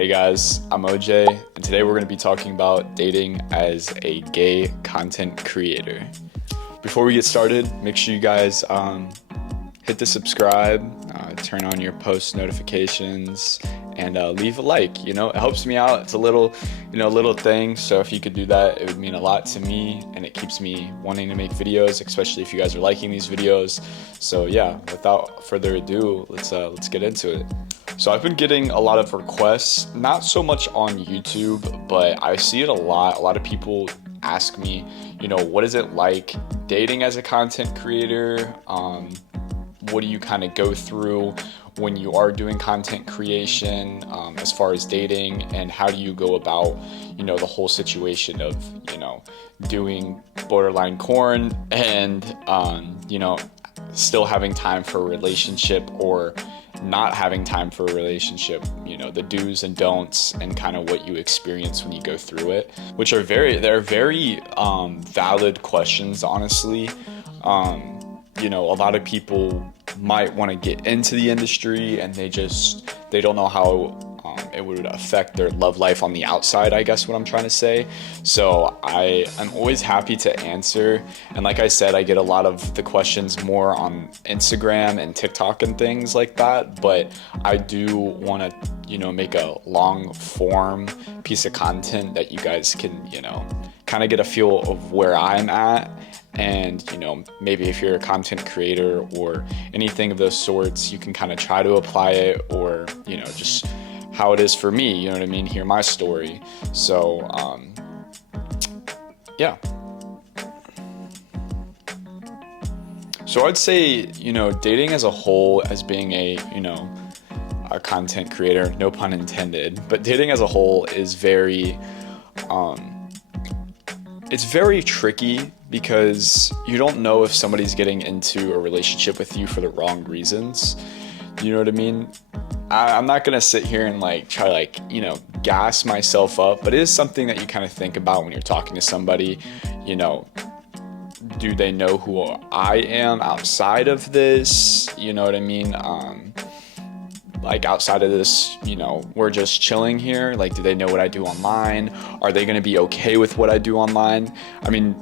Hey guys, I'm OJ, and today we're going to be talking about dating as a gay content creator. Before we get started, make sure you guys hit the subscribe, turn on your post notifications, and leave a like. It helps me out. It's a little thing. So if you could do that, it would mean a lot to me, and it keeps me wanting to make videos, especially if you guys are liking these videos. So yeah, without further ado, let's get into it. So I've been getting a lot of requests, not so much on YouTube, but I see it a lot. A lot of people ask me, what is it like dating as a content creator? What do you kind of go through when you are doing content creation, as far as dating, and how do you go about, the whole situation of, doing borderline corn and, still having time for a relationship or not having time for a relationship, the do's and don'ts and kind of what you experience when you go through it, which are they're very valid questions, honestly. A lot of people might want to get into the industry and they don't know how it would affect their love life on the outside, I guess what I'm trying to say. So I'm always happy to answer. And like I said, I get a lot of the questions more on Instagram and TikTok and things like that. But I do want to, make a long form piece of content that you guys can, kind of get a feel of where I'm at. And, maybe if you're a content creator or anything of those sorts, you can kind of try to apply it or, just how it is for me, you know what I mean? Hear my story. So, yeah. So I'd say, dating as a whole as being a content creator, no pun intended, but dating as a whole is it's very tricky because you don't know if somebody's getting into a relationship with you for the wrong reasons. You know what I mean? I'm not going to sit here and try gas myself up, but it is something that you kind of think about when you're talking to somebody. Do they know who I am outside of this? You know what I mean? Outside of this, we're just chilling here. Do they know what I do online? Are they going to be okay with what I do online? I mean,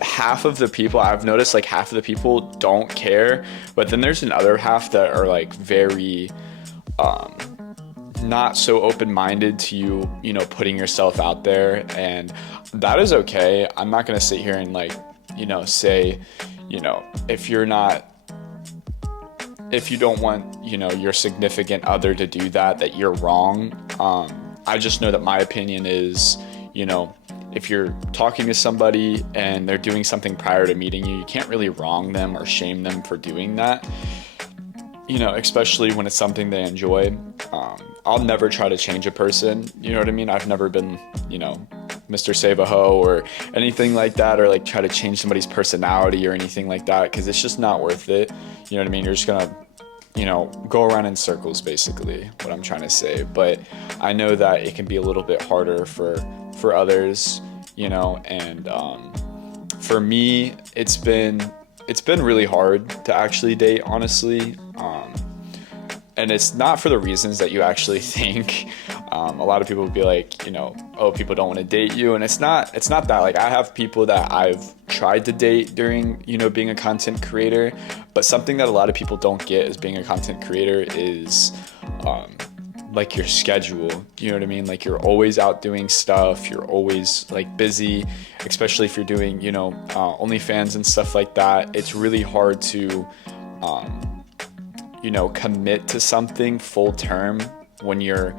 half of the people I've noticed, half of the people don't care, but then there's another half that are very not so open-minded to you, putting yourself out there, and that is okay. I'm not going to sit here and say, if you don't want, your significant other to do that you're wrong. I just know that my opinion is, if you're talking to somebody and they're doing something prior to meeting you, you can't really wrong them or shame them for doing that, especially when it's something they enjoy. I'll never try to change a person, you know what I mean? I've never been, Mr. Save a Ho or anything like that, or try to change somebody's personality or anything like that, because it's just not worth it. You know what I mean? You're just gonna, go around in circles, basically, what I'm trying to say. But I know that it can be a little bit harder for others, and for me, it's been really hard to actually date, honestly. And it's not for the reasons that you actually think. A lot of people would be oh, people don't want to date you. And it's not that. I have people that I've tried to date during, being a content creator. But something that a lot of people don't get as being a content creator is your schedule. You know what I mean? You're always out doing stuff. You're always busy, especially if you're doing, OnlyFans and stuff like that. It's really hard to commit to something full term when you're,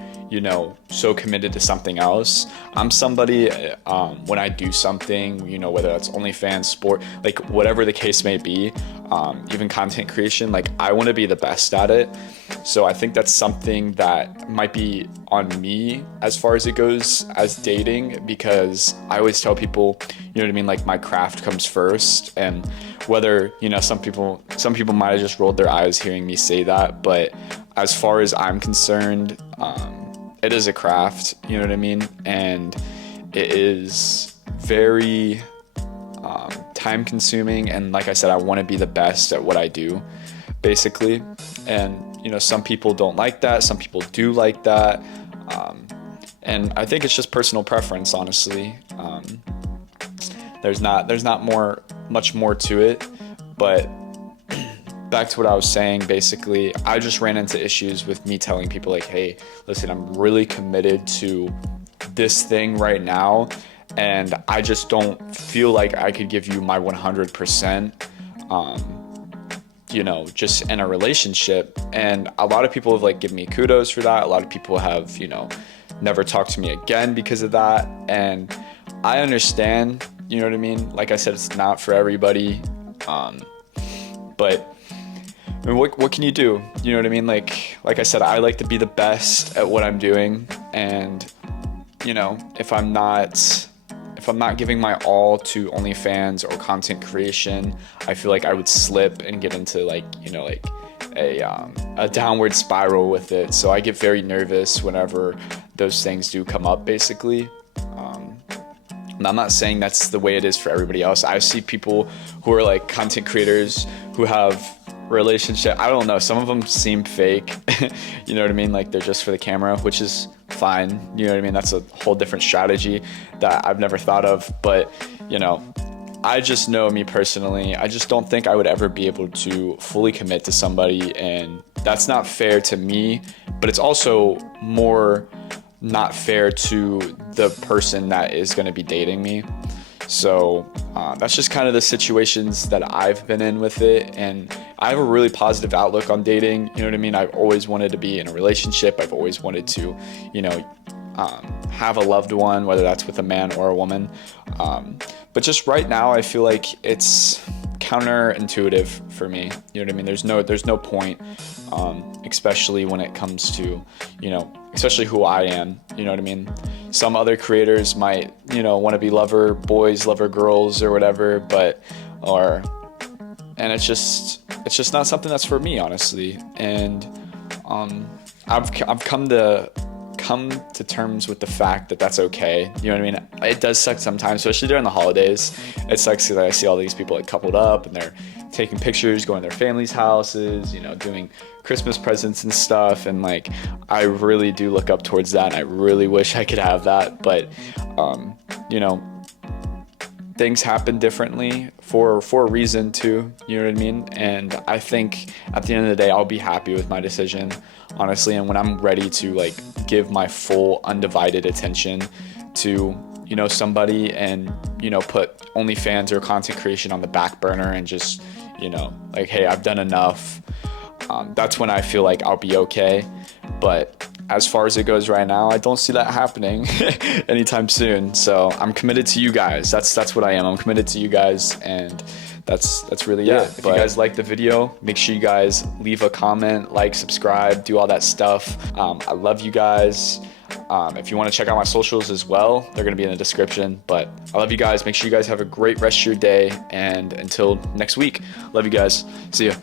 so committed to something else. I'm somebody, when I do something, whether that's OnlyFans, sport, whatever the case may be, even content creation, I want to be the best at it. So I think that's something that might be on me as far as it goes as dating, because I always tell people, you know what I mean? My craft comes first. And whether, some people might have just rolled their eyes hearing me say that, but as far as I'm concerned, it is a craft, you know what I mean? And it is very time consuming. And like I said, I want to be the best at what I do, basically. And, some people don't like that. Some people do like that. And I think it's just personal preference, honestly. There's not much more to it, but back to what I was saying, basically, I just ran into issues with me telling people like, hey, listen, I'm really committed to this thing right now, and I just don't feel like I could give you my 100%, just in a relationship. And a lot of people have like given me kudos for that. A lot of people have, never talked to me again because of that. And I understand, you know what I mean? Like I said, it's not for everybody. But I mean, what can you do? You know what I mean? Like I said, I like to be the best at what I'm doing. And, if I'm not giving my all to OnlyFans or content creation, I feel like I would slip and get into a downward spiral with it. So I get very nervous whenever those things do come up, basically. And I'm not saying that's the way it is for everybody else. I see people who are like content creators who have relationship. I don't know. Some of them seem fake. You know what I mean? Like they're just for the camera, which is fine. You know what I mean? That's a whole different strategy that I've never thought of. But, I just know me personally. I just don't think I would ever be able to fully commit to somebody. And that's not fair to me, but it's also more not fair to the person that is going to be dating me. So that's just kind of the situations that I've been in with it. And I have a really positive outlook on dating. You know what I mean? I've always wanted to be in a relationship. I've always wanted to, have a loved one, whether that's with a man or a woman. But just right now, I feel like it's counterintuitive for me. You know what I mean? There's no point, especially when it comes to, especially who I am. You know what I mean? Some other creators might, want to be lover boys, lover girls, or whatever, and it's just not something that's for me, honestly. And I've come to terms with the fact that that's okay. You know what I mean? It does suck sometimes, especially during the holidays. It sucks because I see all these people like coupled up and they're taking pictures, going to their families' houses, doing Christmas presents and stuff. And like, I really do look up towards that. And I really wish I could have that. But, things happen differently for a reason too. You know what I mean? And I think at the end of the day, I'll be happy with my decision, honestly. And when I'm ready to like give my full undivided attention to, somebody and, put OnlyFans or content creation on the back burner and just, like, hey, I've done enough. That's when I feel like I'll be okay. But as far as it goes right now, I don't see that happening anytime soon. So I'm committed to you guys. That's what I am. I'm committed to you guys, and that's really it. If you guys like the video, make sure you guys leave a comment, like, subscribe, do all that stuff. I love you guys. If you want to check out my socials as well, they're going to be in the description. But I love you guys. Make sure you guys have a great rest of your day. And until next week, love you guys. See ya.